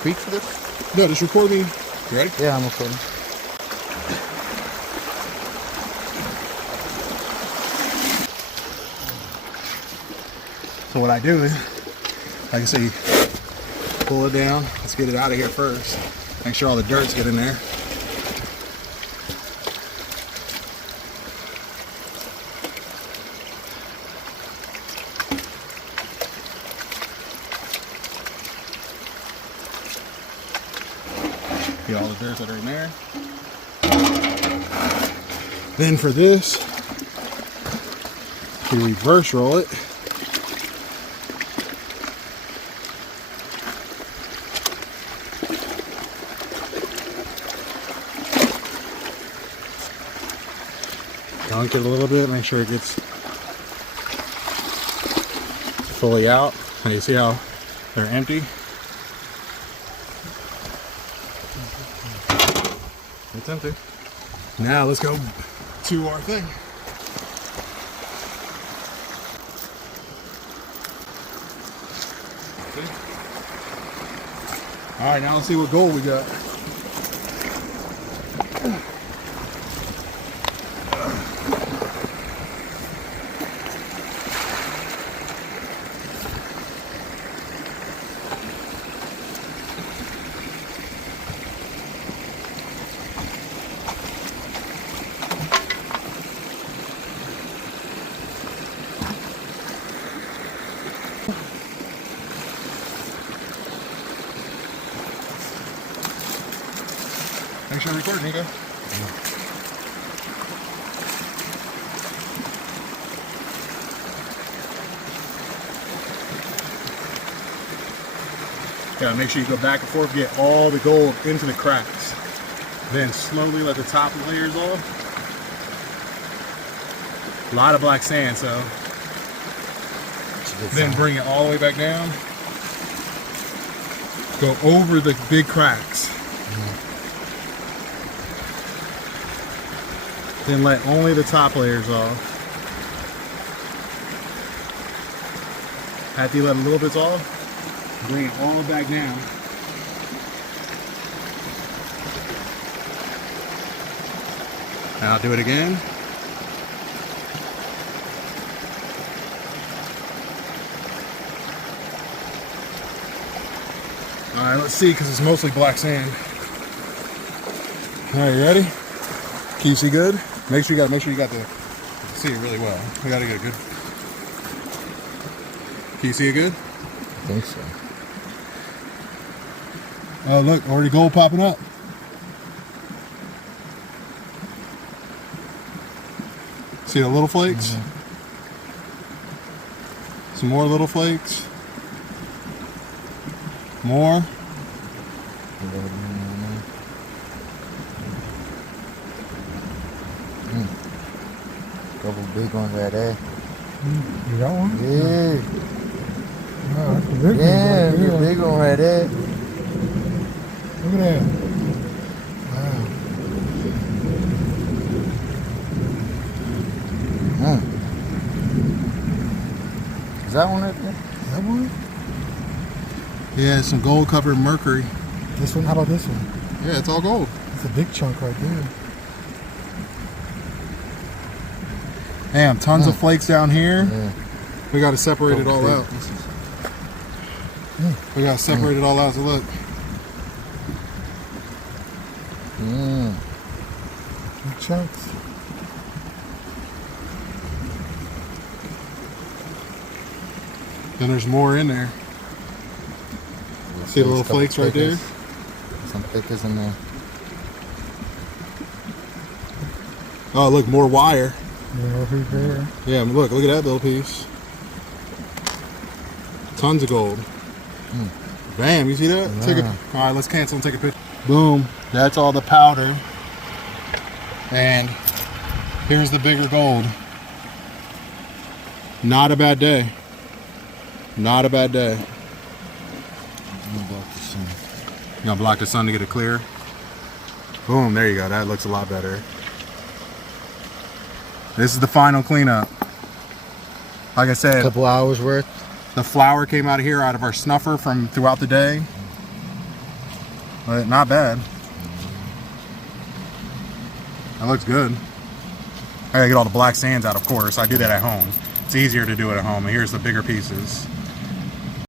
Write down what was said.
Speak for this? No, just record me. You ready? Yeah, I'm recording. So what I do is, like I say, pull it down. Let's get it out of here first. Make sure all the dirt's get in there. Get all the dirt that are in there. Then for this, we reverse roll it. Dunk it a little bit, make sure it gets fully out. And you see how they're empty? It's empty. Now let's go to our thing. Okay. All right, now let's see what gold we got. Make sure to record, Nico. Yeah, make sure you go back and forth, get all the gold into the cracks. Then slowly let the top layers off. A lot of black sand, so then bring it all the way back down. Go over the big cracks. Then let only the top layers off. After you let a little bit off, bring it all back down. And I'll do it again. All right, let's see, because it's mostly black sand. All right, you ready? Can you see good? Make sure you got the, see it really well. We gotta get it good. Can you see it good? I think so. Oh, look, already gold popping up. See the little flakes? Mm-hmm. Some more little flakes. More. Couple big ones right there. You got one? Yeah. Oh, that's the big one. Yeah, Right there. the big one right there. Look at that. Wow. Is that one right there? That one? Yeah, some gold covered mercury. This one? How about this one? Yeah, it's all gold. It's a big chunk right there. Damn, tons of flakes down here. Yeah. We got to separate it all out. We got to separate it all out. So look. Big chunks. Then there's more in there. See the little flakes right there? Some thickers in there. Oh, look, more wire. Yeah, over there. Yeah, look at that little piece. Tons of gold. Bam, you see that? Yeah. All right, let's cancel and take a picture. Boom, that's all the powder. And here's the bigger gold. Not a bad day. Not a bad day. You gonna block the sun to get it clear? Boom, there you go. That looks a lot better. This is the final cleanup. Like I said, A couple hours worth. the flour came out of here out of our snuffer from throughout the day. But not bad. That looks good. I gotta get all the black sands out, of course. I do that at home. It's easier to do it at home. And here's the bigger pieces.